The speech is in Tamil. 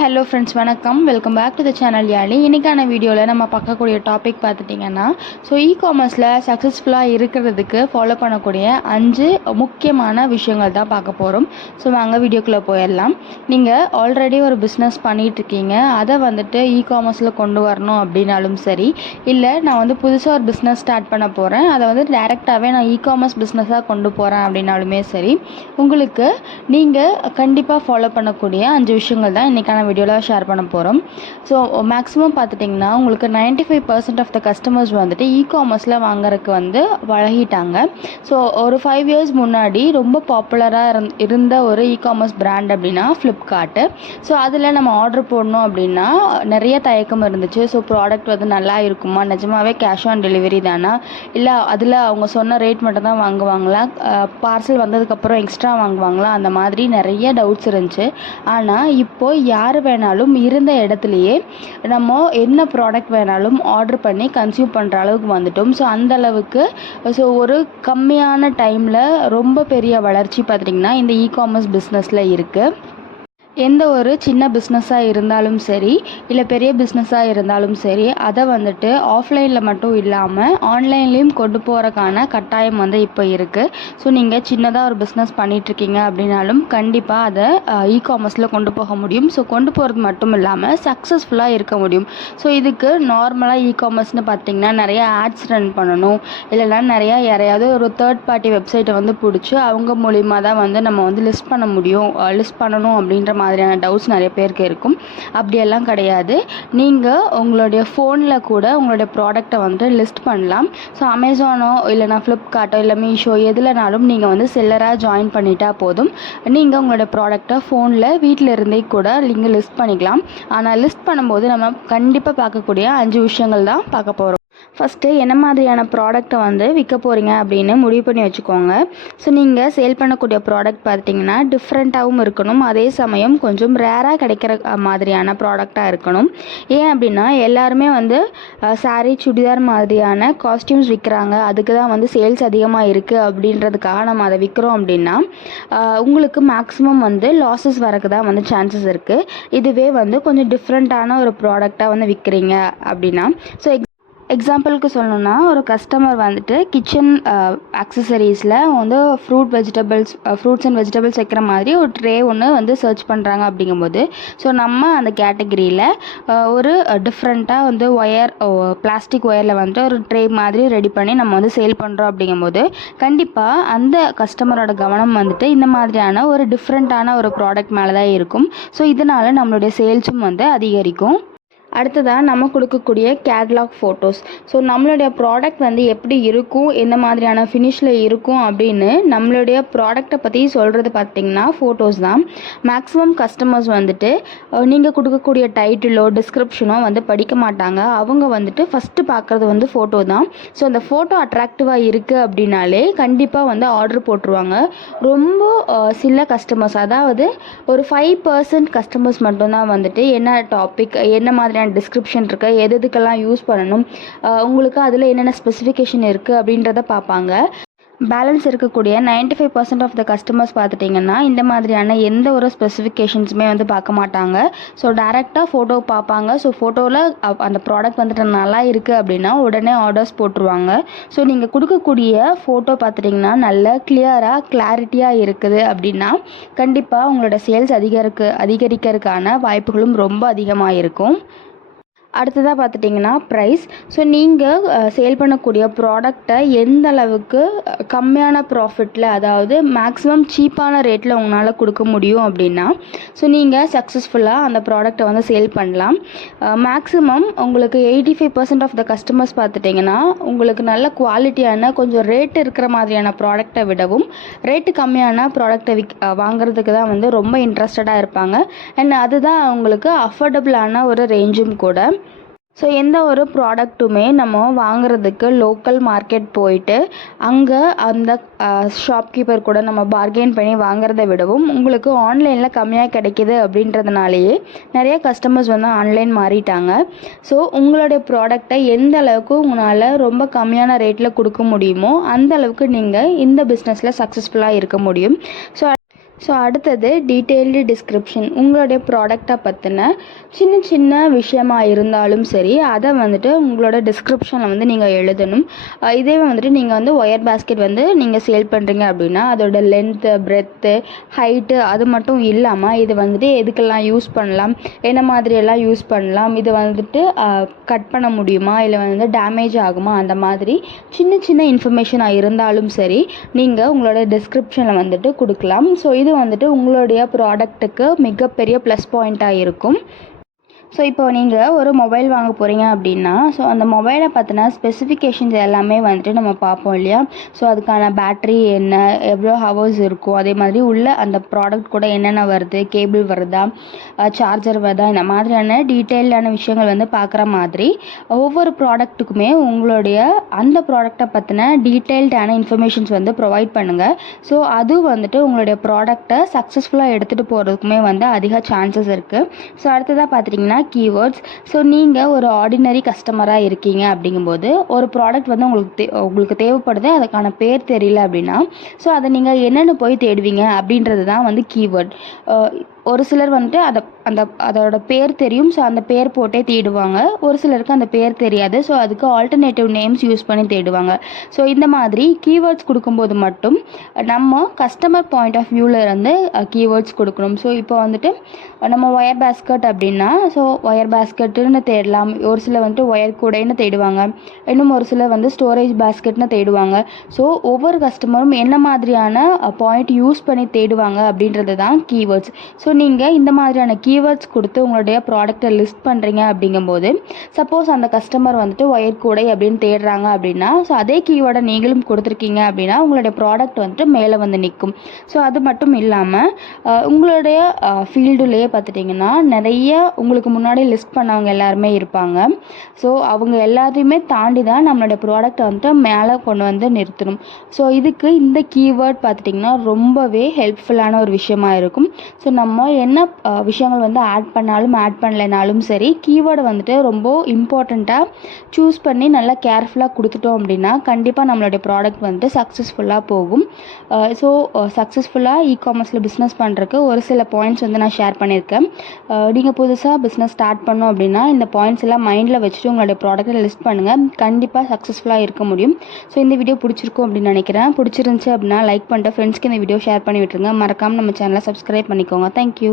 ஹலோ ஃப்ரெண்ட்ஸ், வணக்கம். Welcome back to the channel Yazhi. இன்றைக்கான வீடியோவில் நம்ம பார்க்கக்கூடிய டாபிக் பார்த்துட்டிங்கன்னா, இ-காமர்ஸில் சக்ஸஸ்ஃபுல்லாக இருக்கிறதுக்கு ஃபாலோ பண்ணக்கூடிய 5 முக்கியமான விஷயங்கள் தான் பார்க்க போகிறோம். வாங்க வீடியோக்குள்ளே போயிடலாம். நீங்கள் ஆல்ரெடி ஒரு பிஸ்னஸ் பண்ணிகிட்ருக்கீங்க, அதை இ-காமர்ஸில் கொண்டு வரணும் அப்படின்னாலும் சரி, இல்லை நான் புதுசாக ஒரு பிஸ்னஸ் ஸ்டார்ட் பண்ண போகிறேன், அதை டேரெக்டாகவே நான் இ-காமர்ஸ் பிஸ்னஸாக கொண்டு போகிறேன் அப்படின்னாலுமே சரி, உங்களுக்கு நீங்கள் கண்டிப்பாக ஃபாலோ பண்ணக்கூடிய 5 விஷயங்கள் தான் இன்றைக்கான வீடியோவில் ஷேர் பண்ண போகிறோம். மேக்ஸிமம் பார்த்துட்டிங்கன்னா உங்களுக்கு 95% ஆஃப் த கஸ்டமர்ஸ் இ-காமர்ஸில் வாங்குறதுக்கு பழகிட்டாங்க. ஒரு 5 இயர்ஸ் முன்னாடி ரொம்ப பாப்புலராக இருந்த ஒரு இ-காமர்ஸ் பிராண்ட் அப்படின்னா ஃப்ளிப்கார்ட்டு. அதில் நம்ம ஆர்டர் போடணும் அப்படின்னா நிறைய தயக்கம் இருந்துச்சு. ப்ராடக்ட் நல்லா இருக்குமா, நிஜமாவே கேஷ் ஆன் டெலிவரி தானா, இல்லை அதில் அவங்க சொன்ன ரேட் மட்டும் தான் வாங்குவாங்களா, பார்சல் வந்ததுக்கப்புறம் எக்ஸ்ட்ரா வாங்குவாங்களா, அந்த மாதிரி நிறைய டவுட்ஸ் இருந்துச்சு. ஆனால் இப்போது யார் வேணாலும் இருந்த இடத்துலையே நம்ம என்ன ப்ராடக்ட் வேணாலும் ஆர்டர் பண்ணி கன்சியூம் பண்ணுற அளவுக்கு வந்துட்டோம். அந்த அளவுக்கு ஒரு கம்மியான டைமில் ரொம்ப பெரிய வளர்ச்சி பார்த்திங்கன்னா இந்த இ-காமர்ஸ் பிஸ்னஸில் இருக்குது. எந்த ஒரு சின்ன பிஸ்னஸாக இருந்தாலும் சரி, இல்லை பெரிய பிஸ்னஸாக இருந்தாலும் சரி, அதை ஆஃப்லைனில் மட்டும் இல்லாமல் ஆன்லைன்லேயும் கொண்டு போகிறக்கான கட்டாயம் இப்போ இருக்குது. நீங்கள் சின்னதாக ஒரு பிஸ்னஸ் பண்ணிகிட்ருக்கீங்க அப்படின்னாலும் கண்டிப்பாக அதை இ-காமர்ஸில் கொண்டு போக முடியும். கொண்டு போகிறது மட்டும் இல்லாமல் சக்ஸஸ்ஃபுல்லாக இருக்க முடியும். இதுக்கு நார்மலாக இ-காமர்ஸ்னு பார்த்திங்கன்னா நிறைய ஆட்ஸ் ரன் பண்ணணும், இல்லைனா நிறையா யாரையாவது ஒரு தேர்ட் பார்ட்டி வெப்சைட்டை பிடிச்சி அவங்க மூலிமா தான் நம்ம லிஸ்ட் பண்ண முடியும், லிஸ்ட் பண்ணணும் அப்படின்ற மாதிரியான டவுட்ஸ் நிறைய பேருக்கு இருக்கும். அப்படியெல்லாம் கிடையாது. நீங்கள் உங்களுடைய ஃபோனில் கூட உங்களுடைய ப்ராடக்டை லிஸ்ட் பண்ணலாம். அமேசானோ இல்லைனா ஃப்ளிப்கார்ட்டோ இல்லை மீஷோ எதுலனாலும் நீங்கள் செல்லராக ஜாயின் பண்ணிட்டா போதும். நீங்கள் உங்களுடைய ப்ராடக்டை ஃபோனில் வீட்டில் இருந்தே கூட நீங்கள் லிஸ்ட் பண்ணிக்கலாம். ஆனால் லிஸ்ட் பண்ணும்போது நம்ம கண்டிப்பாக பார்க்கக்கூடிய 5 விஷயங்கள் தான் பார்க்க போகிறோம். ஃபஸ்ட்டு என்ன மாதிரியான ப்ராடக்டை விற்க போகிறீங்க அப்படின்னு முடிவு பண்ணி வச்சுக்கோங்க. நீங்கள் சேல் பண்ணக்கூடிய ப்ராடக்ட் பார்த்திங்கன்னா டிஃப்ரெண்ட்டாகவும் இருக்கணும், அதே சமயம் கொஞ்சம் ரேராக கிடைக்கிற மாதிரியான ப்ராடக்டாக இருக்கணும். ஏன் அப்படின்னா எல்லாருமே சாரீ சுடிதார் மாதிரியான காஸ்டியூம்ஸ் விற்கிறாங்க, அதுக்கு தான் சேல்ஸ் அதிகமாக இருக்குது அப்படின்றதுக்காக நம்ம அதை விற்கிறோம் அப்படின்னா உங்களுக்கு மேக்ஸிமம் லாஸஸ் வரக்கு தான் சான்சஸ் இருக்குது. இதுவே கொஞ்சம் டிஃப்ரெண்ட்டான ஒரு ப்ராடக்டாக விற்கிறீங்க அப்படின்னா எக்ஸாம்பிளுக்கு சொல்லணுன்னா, ஒரு கஸ்டமர் கிச்சன் ஆக்சசரிஸில் ஃப்ரூட்ஸ் அண்ட் வெஜிடபிள்ஸ் வைக்கிற மாதிரி ஒரு ட்ரே ஒன்று சர்ச் பண்ணுறாங்க. அப்படிங்கும்போது நம்ம அந்த கேட்டகரியில் ஒரு டிஃப்ரெண்ட்டாக பிளாஸ்டிக் ஒயரில் ஒரு ட்ரே மாதிரி ரெடி பண்ணி நம்ம சேல் பண்ணுறோம். அப்படிங்கும்போது கண்டிப்பாக அந்த கஸ்டமரோட கவனம் இந்த மாதிரியான ஒரு டிஃப்ரெண்ட்டான ஒரு ப்ராடக்ட் மேலே தான் இருக்கும். இதனால் நம்மளுடைய சேல்ஸும் அதிகரிக்கும். அடுத்ததாக நம்ம கொடுக்கக்கூடிய கேட்லாக் ஃபோட்டோஸ். நம்மளுடைய ப்ராடக்ட் எப்படி இருக்கும், எந்த மாதிரியான ஃபினிஷில் இருக்கும் அப்படின்னு நம்மளுடைய ப்ராடக்டை பற்றி சொல்கிறது பார்த்திங்கன்னா ஃபோட்டோஸ் தான். மேக்ஸிமம் கஸ்டமர்ஸ் நீங்கள் கொடுக்கக்கூடிய டைட்டிலோ டிஸ்கிரிப்ஷனோ படிக்க மாட்டாங்க. அவங்க ஃபஸ்ட்டு பார்க்குறது ஃபோட்டோ தான். அந்த ஃபோட்டோ அட்ராக்டிவாக இருக்குது அப்படின்னாலே கண்டிப்பாக ஆர்டர் போட்டுருவாங்க. ரொம்ப சில கஸ்டமர்ஸ், அதாவது ஒரு 5% கஸ்டமர்ஸ் மட்டும்தான் என்ன டாபிக், என்ன மாதிரி டிஸ்கிரிப்ஷன் இருக்குது, எதுக்கெல்லாம் யூஸ் பண்ணணும், உங்களுக்கு அதில் என்னென்ன ஸ்பெசிஃபிகேஷன் இருக்குது அப்படின்றத பார்ப்பாங்க. பேலன்ஸ் இருக்கக்கூடிய 95% ஆஃப் த கஸ்டமர்ஸ் பார்த்துட்டிங்கன்னா இந்த மாதிரியான எந்த ஒரு ஸ்பெசிஃபிகேஷன்ஸுமே பார்க்க மாட்டாங்க. டேரெக்டாக ஃபோட்டோ பார்ப்பாங்க. ஃபோட்டோவில் அந்த ப்ராடக்ட் நல்லா இருக்குது அப்படின்னா உடனே ஆர்டர்ஸ் போட்டுருவாங்க. நீங்கள் கொடுக்கக்கூடிய ஃபோட்டோ பார்த்துட்டிங்கன்னா நல்ல கிளாரிட்டியாக இருக்குது அப்படின்னா கண்டிப்பாக உங்களோட சேல்ஸ் அதிகரிக்கிறதுக்கான வாய்ப்புகளும் ரொம்ப அதிகமாக இருக்கும். அடுத்ததாக பார்த்துட்டிங்கன்னா ப்ரைஸ். நீங்கள் சேல் பண்ணக்கூடிய ப்ராடக்டை எந்த அளவுக்கு கம்மியான ப்ராஃபிட்டில், அதாவது மேக்ஸிமம் சீப்பான ரேட்டில் உங்களால் கொடுக்க முடியும் அப்படின்னா நீங்கள் சக்ஸஸ்ஃபுல்லாக அந்த ப்ராடக்டை சேல் பண்ணலாம். மேக்ஸிமம் உங்களுக்கு 85% ஆஃப் த கஸ்டமர்ஸ் பார்த்துட்டிங்கன்னா உங்களுக்கு நல்ல குவாலிட்டியான கொஞ்சம் ரேட் இருக்கிற மாதிரியான ப்ராடக்டை விடவும் ரேட்டு கம்மியான ப்ராடக்டை வாங்குறதுக்கு தான் ரொம்ப இன்ட்ரெஸ்டடாக இருப்பாங்க. அண்ட் அதுதான் அவங்களுக்கு அஃபோர்டபுளான ஒரு ரேஞ்சும் கூட. எந்த ஒரு ப்ராடக்ட்டுமே நம்ம வாங்குறதுக்கு லோக்கல் மார்க்கெட் போயிட்டு அங்கே அந்த ஷாப்கீப்பர் கூட நம்ம பார்கெயின் பண்ணி வாங்குறதை விடவும் உங்களுக்கு ஆன்லைனில் கம்மியாக கிடைக்கிது அப்படின்றதுனாலேயே நிறைய கஸ்டமர்ஸ் ஆன்லைன் மாறிட்டாங்க. உங்களுடைய ப்ராடக்டை எந்த அளவுக்கு உங்களால் ரொம்ப கம்மியான ரேட்டில் கொடுக்க முடியுமோ அந்த அளவுக்கு நீங்கள் இந்த பிஸ்னஸில் சக்ஸஸ்ஃபுல்லாக இருக்க முடியும். ஸோ அடுத்தது டீட்டெயில்டு டிஸ்கிரிப்ஷன். உங்களுடைய ப்ராடக்டை பற்றின சின்ன சின்ன விஷயமாக இருந்தாலும் சரி, அதை வந்துட்டு உங்களோட டிஸ்கிரிப்ஷனில் வந்து நீங்கள் எழுதணும். இதே வந்துட்டு நீங்கள் வந்து ஒயர் பேஸ்கெட் வந்து நீங்கள் சேல் பண்ணுறீங்க அப்படின்னா அதோட லென்த்து, பிரெத்து, ஹைட்டு அது மட்டும் இல்லாமல் இது வந்துட்டு எதுக்கெல்லாம் யூஸ் பண்ணலாம், என்ன மாதிரியெல்லாம் யூஸ் பண்ணலாம், இது வந்துட்டு கட் பண்ண முடியுமா, இல்லை வந்து டேமேஜ் ஆகுமா, அந்த மாதிரி சின்ன சின்ன இன்ஃபர்மேஷனாக இருந்தாலும் சரி நீங்கள் உங்களோட டிஸ்கிரிப்ஷனில் வந்துட்டு கொடுக்கலாம். ஸோ இது வந்துட்டு உங்களுடைய ப்ராடக்ட்டுக்கு மிகப்பெரிய ப்ளஸ் பாயிண்ட்டாக இருக்கும். ஸோ இப்போ நீங்கள் ஒரு மொபைல் வாங்க போகிறீங்க அப்படின்னா ஸோ அந்த மொபைலை பற்றின ஸ்பெசிஃபிகேஷன்ஸ் எல்லாமே வந்துட்டு நம்ம பார்ப்போம் இல்லையா. ஸோ அதுக்கான பேட்ரி என்ன, எவ்வளோ ஹவர்ஸ் இருக்கும், அதே மாதிரி உள்ள அந்த ப்ராடக்ட் கூட என்னென்ன வருது, கேபிள் வருதா, சார்ஜர் வருதா, இந்த மாதிரியான டீட்டெயில்டான விஷயங்கள் வந்து பார்க்குற மாதிரி ஒவ்வொரு ப்ராடக்ட்டுக்குமே உங்களுடைய அந்த ப்ராடக்டை பற்றின டீட்டெயில்டான இன்ஃபர்மேஷன்ஸ் வந்து ப்ரொவைட் பண்ணுங்கள். ஸோ அது வந்துட்டு உங்களுடைய ப்ராடக்டை சக்ஸஸ்ஃபுல்லாக எடுத்துகிட்டு போகிறதுக்குமே வந்து அதிக சான்சஸ் இருக்குது. ஸோ அடுத்ததாக பார்த்துட்டிங்கன்னா கீவேர்ட்ஸ். ஸோ நீங்கள் ஒரு ஆர்டினரி கஸ்டமராக இருக்கீங்க அப்படிங்கும்போது ஒரு ப்ராடக்ட் வந்து உங்களுக்கு தேவைப்படுது, அதுக்கான பேர் தெரியல அப்படின்னா ஸோ அதை நீங்கள் என்னென்னு போய் தேடுவீங்க அப்படின்றது தான் வந்து கீவேர்ட். ஒரு சிலர் வந்துட்டு அதோட பேர் தெரியும், ஸோ அந்த பேர் போட்டே தேடுவாங்க. ஒரு சிலருக்கு அந்த பேர் தெரியாது, ஸோ அதுக்கு ஆல்டர்னேட்டிவ் நேம்ஸ் யூஸ் பண்ணி தேடுவாங்க. ஸோ இந்த மாதிரி கீவேர்ட்ஸ் கொடுக்கும்போது மட்டும் நம்ம கஸ்டமர் பாயிண்ட் ஆஃப் வியூவில் இருந்து கீவேர்ட்ஸ் கொடுக்கணும். ஸோ இப்போ வந்துட்டு நம்ம ஒயர் பேஸ்கெட் அப்படின்னா ஸோ ஒயர் பேஸ்கெட்டுன்னு தேடலாம். ஒரு சிலர் வந்துட்டு ஒயர் கூடைன்னு தேடுவாங்க, இன்னும் ஒரு சிலர் வந்து ஸ்டோரேஜ் பேஸ்கெட்னு தேடுவாங்க. ஸோ ஒவ்வொரு கஸ்டமரும் என்ன மாதிரியான பாயிண்ட் யூஸ் பண்ணி தேடுவாங்க அப்படின்றது தான் கீவேர்ட்ஸ். ஸோ நீங்கள் இந்த மாதிரியான கீவேர்ட்ஸ் கொடுத்து உங்களுடைய ப்ராடக்டை லிஸ்ட் பண்ணுறீங்க அப்படிங்கும்போது சப்போஸ் அந்த கஸ்டமர் வந்துட்டு ஒயர் கூடை அப்படின்னு தேடுறாங்க அப்படின்னா ஸோ அதே கீவேர்டை நீங்களும் கொடுத்துருக்கீங்க அப்படின்னா உங்களுடைய ப்ராடக்ட் வந்துட்டு மேலே வந்து நிற்கும். ஸோ அது மட்டும் இல்லாமல் உங்களுடைய ஃபீல்டுலேயே பார்த்துட்டிங்கன்னா நிறைய உங்களுக்கு முன்னாடி லிஸ்ட் பண்ணவங்க எல்லாருமே இருப்பாங்க. ஸோ அவங்க எல்லாத்தையுமே தாண்டி தான் நம்மளுடைய ப்ராடக்டை வந்துட்டு மேலே கொண்டு வந்து நிறுத்தணும். ஸோ இதுக்கு இந்த கீவேர்ட் பார்த்துட்டிங்கன்னா ரொம்பவே ஹெல்ப்ஃபுல்லான ஒரு விஷயமா இருக்கும். ஸோ நம்ம என்ன விஷயங்கள் வந்து ஆட் பண்ணாலும் ஆட் பண்ணலைனாலும் சரி கீவேர்டை வந்துட்டு ரொம்ப இம்பார்ட்டண்ட்டாக சூஸ் பண்ணி நல்லா கேர்ஃபுல்லாக கொடுத்துட்டோம் அப்படின்னா கண்டிப்பாக நம்மளுடைய ப்ராடக்ட் வந்துட்டு சக்ஸஸ்ஃபுல்லாக போகும். ஸோ சக்ஸஸ்ஃபுல்லாக இகாமர்ஸில் பிஸ்னஸ் பண்ணுறதுக்கு ஒரு சில பாயிண்ட்ஸ் வந்து நான் ஷேர் பண்ணியிருக்கேன். நீங்கள் புதுசாக பிஸ்னஸ் ஸ்டார்ட் பண்ணோம் அப்படின்னா இந்த பாயிண்ட்ஸ் எல்லாம் மைண்டில் வச்சுட்டு உங்களுடைய ப்ராடக்ட்டை லிஸ்ட் பண்ணுங்கள், கண்டிப்பாக சக்ஸஸ்ஃபுல்லாக இருக்க முடியும். ஸோ இந்த வீடியோ பிடிச்சிருக்கும் அப்படின்னு நினைக்கிறேன். பிடிச்சிருந்துச்சு அப்படின்னா லைக் பண்ணிட்டு ஃப்ரெண்ட்ஸ்க்கு இந்த வீடியோ ஷேர் பண்ணி விட்டுருங்க. மறக்காமல் நம்ம சேனலை சப்ஸ்கிரைப் பண்ணிக்கோங்க. தேங்க்யூ.